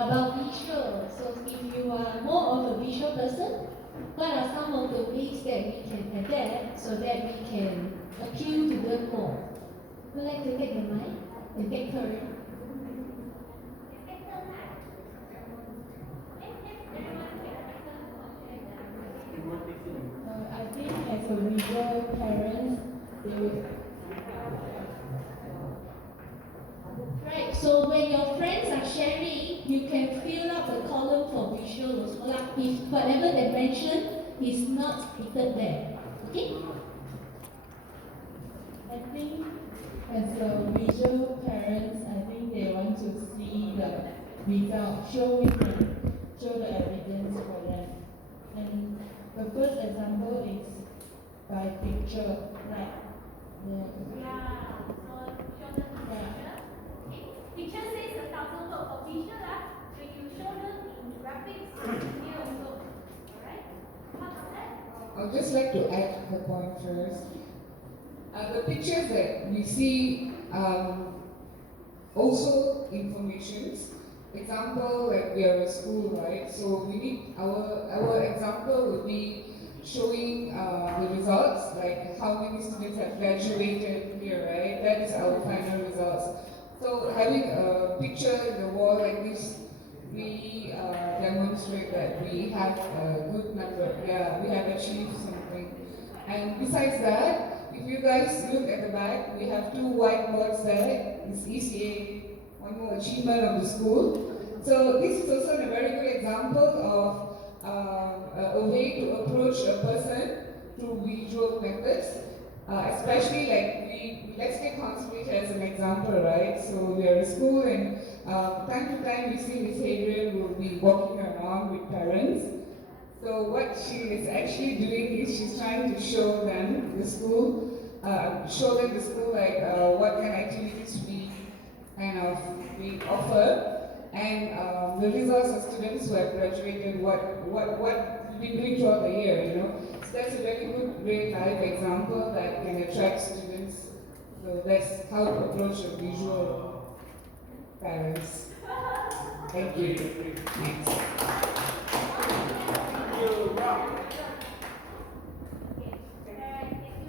about visual. So if you are more of a visual person, what are some of the ways that we can adapt so that we can appeal to them more? Would you like to take the mic and take turn? I think as a visual parent, they would. Right, so when your friends are sharing, you can fill up the column for visual also. Like if whatever they mention is not stated there. Okay? I think as a visual parents, I think they want to see the result, show the evidence for them. And the first example is by picture, like So show them the picture. Okay. Picture says 1,000 words for visual, when you show them in graphics, here also. Alright? What's that? I'd just like to add the point first. The pictures that we see also informations. Example, like we are at school, right? So we need our example would be showing the results, like how many students have graduated here, right? That is our final results. So having a picture in the wall like this, we demonstrate that we have a good number. Yeah, we have achieved something. And besides that, if you guys look at the back, we have two whiteboards there. It's ECA, one more achievement of the school. So this is also a very good example of a way to approach a person through visual methods. Especially like let's take Constantine as an example, right? So we are at school and time to time we see Miss Hadrian will be walking around with parents. So what she is actually doing is she's trying to show them the school, like what kind of activities we offer, and the results of students who have graduated, what we've been doing throughout the year, you know. So that's a very good, very live example that can attract students. So that's how to approach a visual parents. Thank you. Next.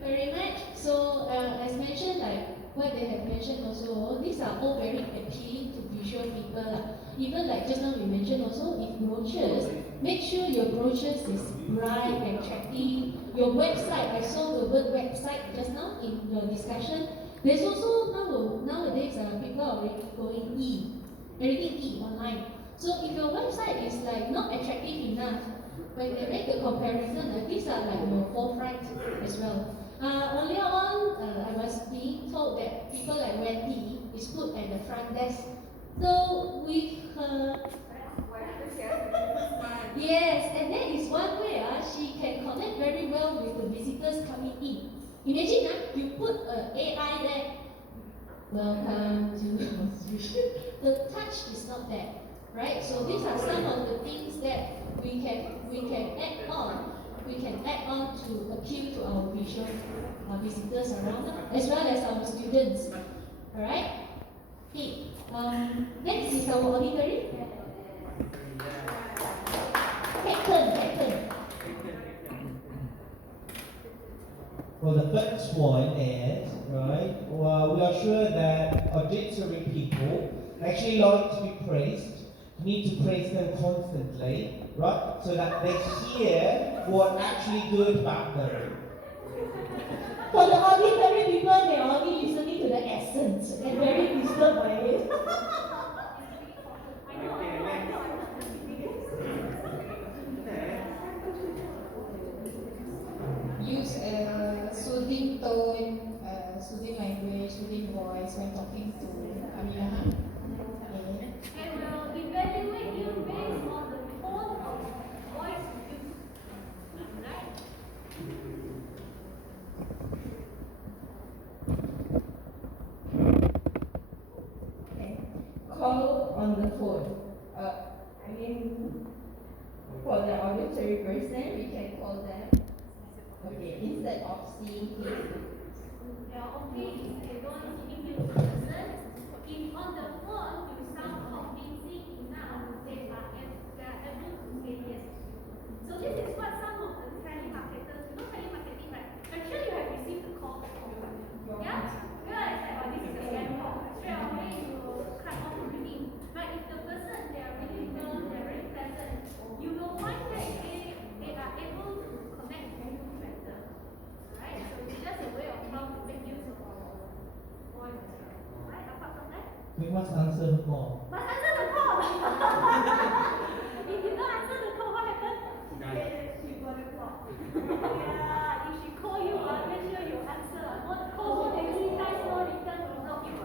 Very much. So as mentioned, like what they have mentioned also, these are all very appealing to visual people. Even like just now we mentioned also, if brochures, make sure your brochures is bright and attractive. Your website, I saw the word website just now in your discussion. There's also nowadays people are already going everything online. So if your website is like not attractive enough, when they make the comparison, these are like your forefront as well. Earlier on, I was being told that people like Wendy is put at the front desk. So with her, yes, and that is one way she can connect very well with the visitors coming in. Imagine you put an AI there. Welcome to the touch is not there, right? So these are some of the things that we can add on. We can add on to appeal to our visual visitors around, as well as our students. All right. Okay. Next is our auditory. Captain. Well, the first one is, right, well, we are sure that auditory people actually like to be praised, need to praise them constantly, right, so that they hear what's actually good about them. For the auditory people, they're only listening to the accent and very disturbed by it. use a soothing tone, soothing language, soothing voice when talking to Aminah. Okay. And evaluate you based on the tone of voice you use. Right? Okay. Call on the phone. For the auditory person, we can call them. Okay, instead of seeing faces. Okay, if they don't give you the person, if on the phone you sound convincing enough, must answer the call. Must answer the call. If you don't answer the call, what happens? She got a call. Yeah, if she call you, make sure you answer. Call more than 3 times, no return will block you.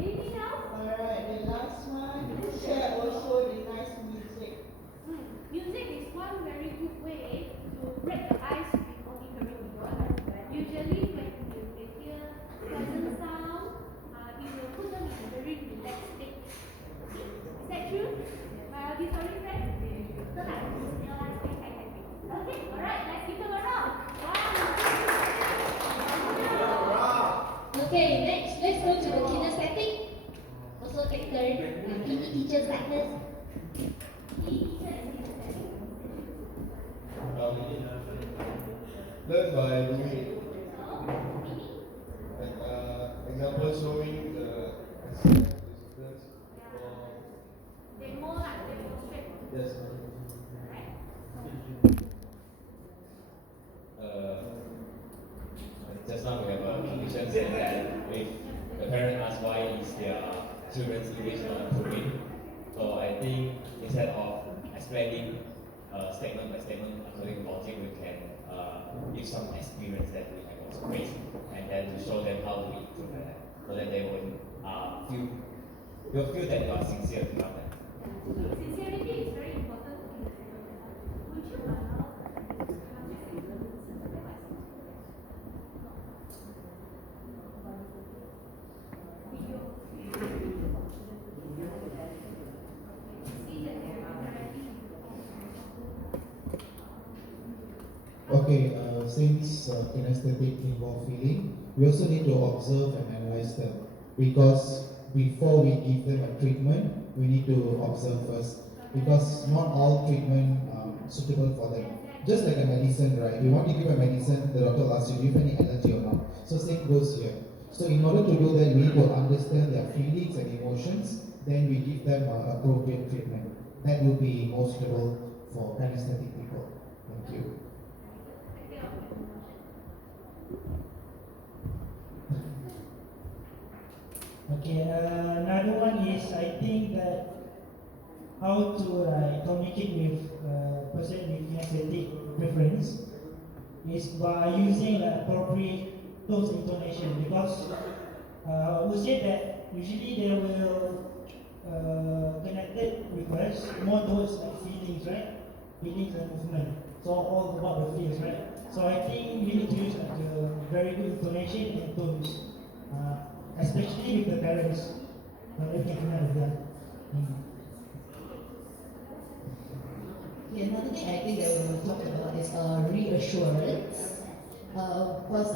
Anything else? Alright, the last one, share also the nice music. Music is one very good way to break the ice with ordinary people. Usually when you can hear pleasant sound, it will put them in a very relaxed state. Is that true? My auditory friend? So like, okay, alright, let's give them a round. Okay, next, let's go to the kinesthetic. Also take turn. PE teachers like this. Learn by doing. Like, example showing the students or Demo lah, demonstrate. yes. Alright? Just now we have a condition said that if the parent asks why is their children's English not improving, so I think instead of explaining statement by statement according to logic, we can give some experience that we have also faced, and then to show them how to improve that, so that they will feel that you are sincere about that. Sincerity is very important. Would you allow Okay, since kinesthetic involve feeling, we also need to observe and analyze them, because before we give them a treatment, we need to observe first, because not all treatment suitable for them. Just like a medicine, right? You want to give a medicine, the doctor asks you, do you have any allergy or not? So same goes here. So in order to do that, we need to understand their feelings and emotions, then we give them appropriate treatment. That will be more suitable for kinesthetic people. Thank you. Okay, another one is I think that how to communicate with person with kinesthetic preference is by using the appropriate tones and intonation, because we say that usually they will connected request more towards like feelings, right? Feelings and movement. So all about the feelings, right? So I think we need to use like a very good intonation and tones. Especially with the parents, they can connect with them. Okay, another thing I think that we will talk about is reassurance. Because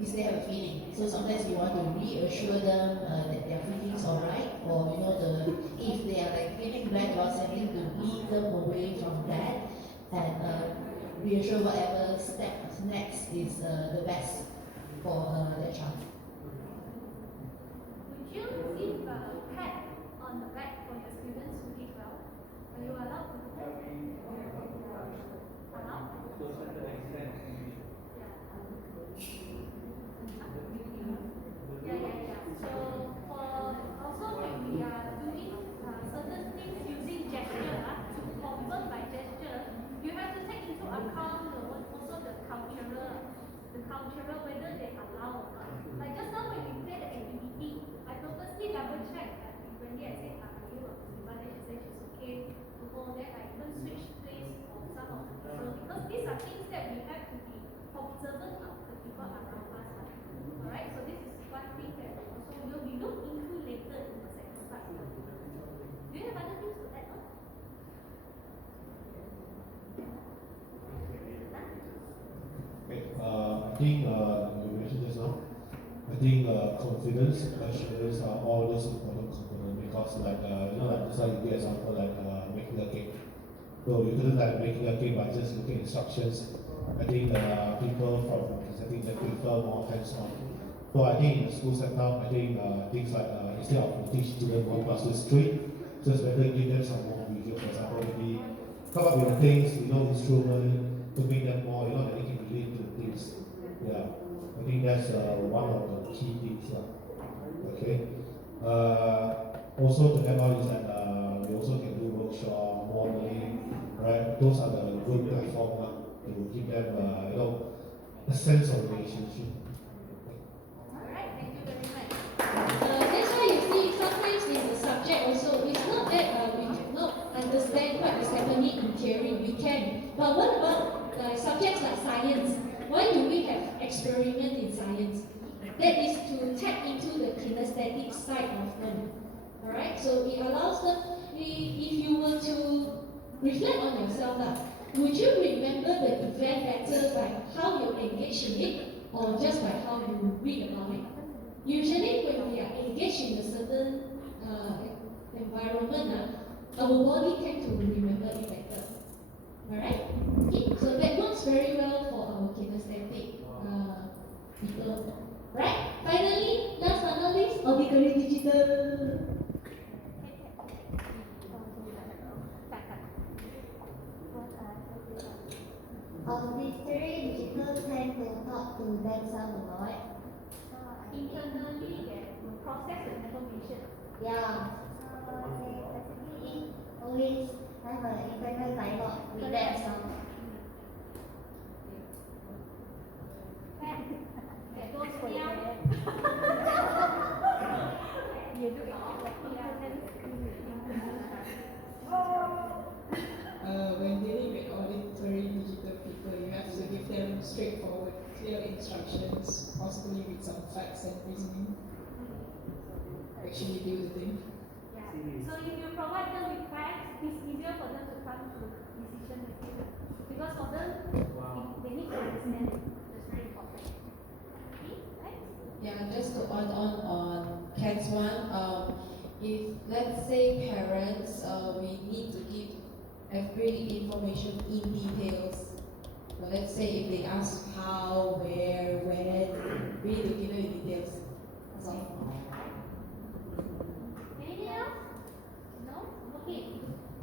is they have a feeling. So sometimes we want to reassure them that their feelings alright, or if they are like feeling bad about something, to lead them away from that and reassure whatever step next is the best for their child. Would you give a pat on the back for your students who did well? Are you allowed to do that? Allowed? Yeah. So also when we are doing certain things using gesture, to convert by gesture, you have to take into account also the cultural whether they allow or not. Like just now when we play the activity, I purposely double check that when I said, are you a Muslim? Then she said she's okay to go there. I even switch place of some of the people, because these are things that we have to be observant of the people around us. Alright, so this is one thing that also will be looked into later in the second part. Do you have other things to add on? Okay, I think you mentioned just now. I think confidence, assurance are all those important components, because like just like the example making a cake. So you couldn't making a cake by just looking at instructions. I think people from kinesthetic they prefer more hands-on. So I think in the school setup, I think things like instead of teach students more class to street, so it's better give them some more visual. For example, maybe come up with things, instrument to make them more, that they can relate to things. Yeah. think that's one of the key things. Okay. Also to add on is that we also can do workshop, modeling, right? Those are the good platform to give them a sense of relationship. Alright, thank you very much. That's why you see sometimes in the subject also, it's not that we cannot understand what is happening in theory, we can. But what about subjects like science? Why do we have experiment in science? That is to tap into the kinesthetic side of them. Alright, so it allows them, if you were to reflect on yourself, would you remember the event better by how you engage in it or just by how you read about it? Usually when we are engaged in a certain environment, our body tends to remember it better. Alright? Okay, so that works very well for our kinesthetic people. Right? Finally, last but not least, auditory digital. Auditory digital tend to talk to themselves a lot. Internally, they process the information. Yeah. They basically always have an internal dialogue with themselves. That goes for you. When dealing with auditory digital people, you have to give them straightforward, clear instructions, possibly with some facts and reasoning. Actually do the thing. Yeah. So if you provide them with facts, it's easier for them to come to decision making. Because for them, they need to understand it. That's very important. Okay, thanks. Yeah, just to add on Ken's one, if let's say parents, we need to give every information in details. So let's say if they ask how, where, when, we need to give them in details. That's all. Anything else? No? Okay.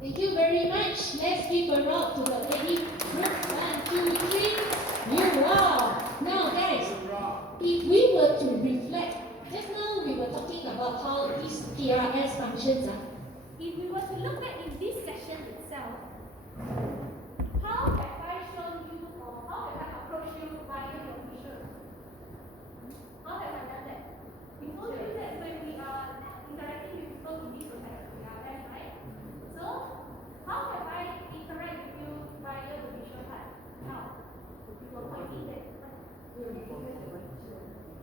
Thank you very much. Let's give a round to the lady group. 1, 2, 3. You wow. Now guys, if we were to reflect, just now we were talking about how these PRS functions are. If we were to look at in this session itself, how have I shown you or how have I approached you via your visual? How have I done that? We told you that when we are interacting with people, we need to have a PRS, right? So, how have I interacted with you via the visual part? How? You were pointing there.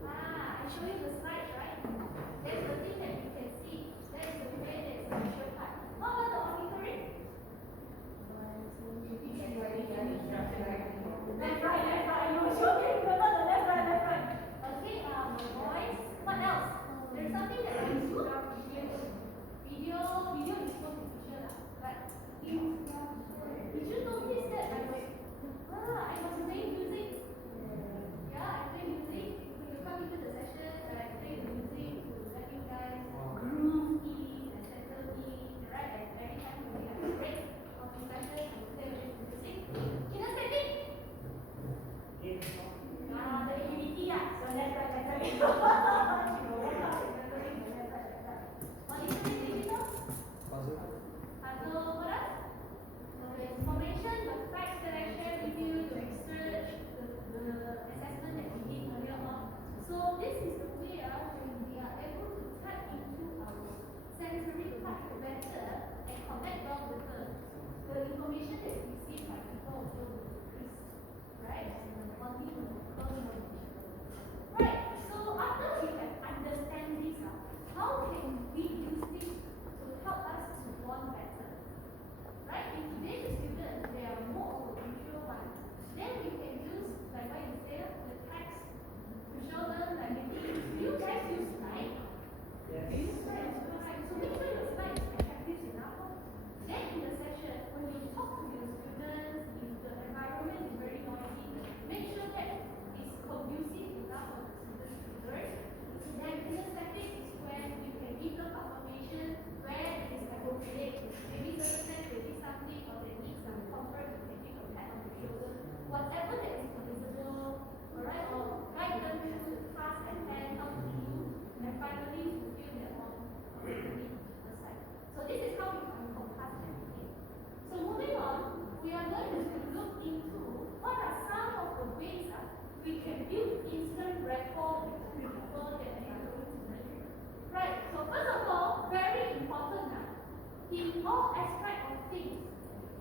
I show you the slides, right? That's the thing that you can see. That's the way that it's the visual part. What about the auditory? Left, right. You were showing remember the left, right. Okay, voice. What else? There's something that I do. Video is supposed to be visual, but did you notice that I was playing music? Yeah, I play music. When you come into the session, I play the music to let you guys groove in and settle in, right? And every time we have a break of the session, we play with music. Kinesthetic? The EVT, so left, right. Auditory digital? Puzzle, what else? The information, the facts selection, review, the research, the assessment that we did earlier on. So this is the way when we are able to tap into our sensory part better and connect well with the information that is received by people also will increase, right? Right, so after we have understand this, how can we use this to help us to bond better? Right? If today's students, they are more of a visual one, then we can use, like what you say, the text to show them, like maybe, do you guys use slide? Yes. Do you use slide? So make sure your slide is effective enough. Then in the session, when you talk to your students, if the environment is very noisy, make sure that it's conducive enough for the students to learn. Then kinesthetic is when you can in all aspects of things.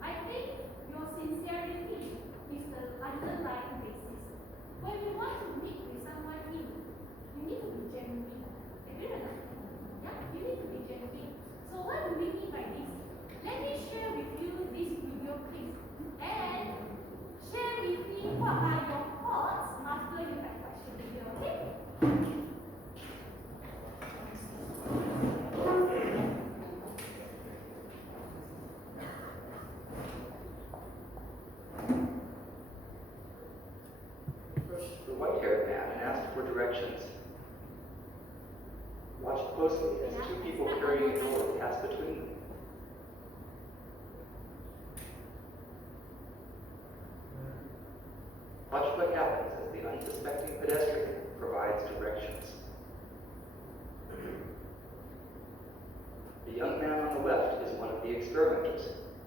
I think your sincerity is the underlying basis. When you want to meet with someone new, you need to be genuine. Agree or not? Yeah, you need to be genuine. So what do we mean by this? Let me share with you this video clip and share with me what are your thoughts after you have watched the video, okay? The white-haired man asked for directions. Watched closely as two people carrying a door passed between them. Watch what happens as the unsuspecting pedestrian provides directions. The young man on the left is one of the experimenters.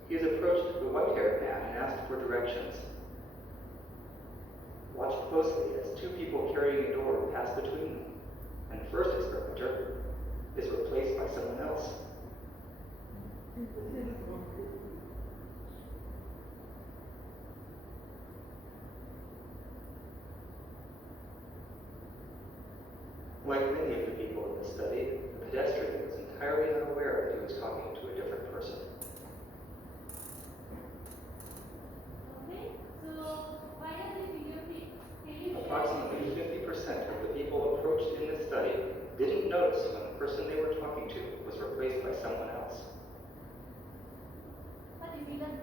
He has approached the white-haired man and asked for directions. Watch closely as two people carrying a door pass between them, and the first experimenter is replaced by someone else. Like many of the people in the study, the pedestrian was entirely unaware that he was talking to a different person. Okay, so via this video clip, can you share Approximately 50% of the people approached in this study didn't notice when the person they were talking to was replaced by someone else. what did we learn?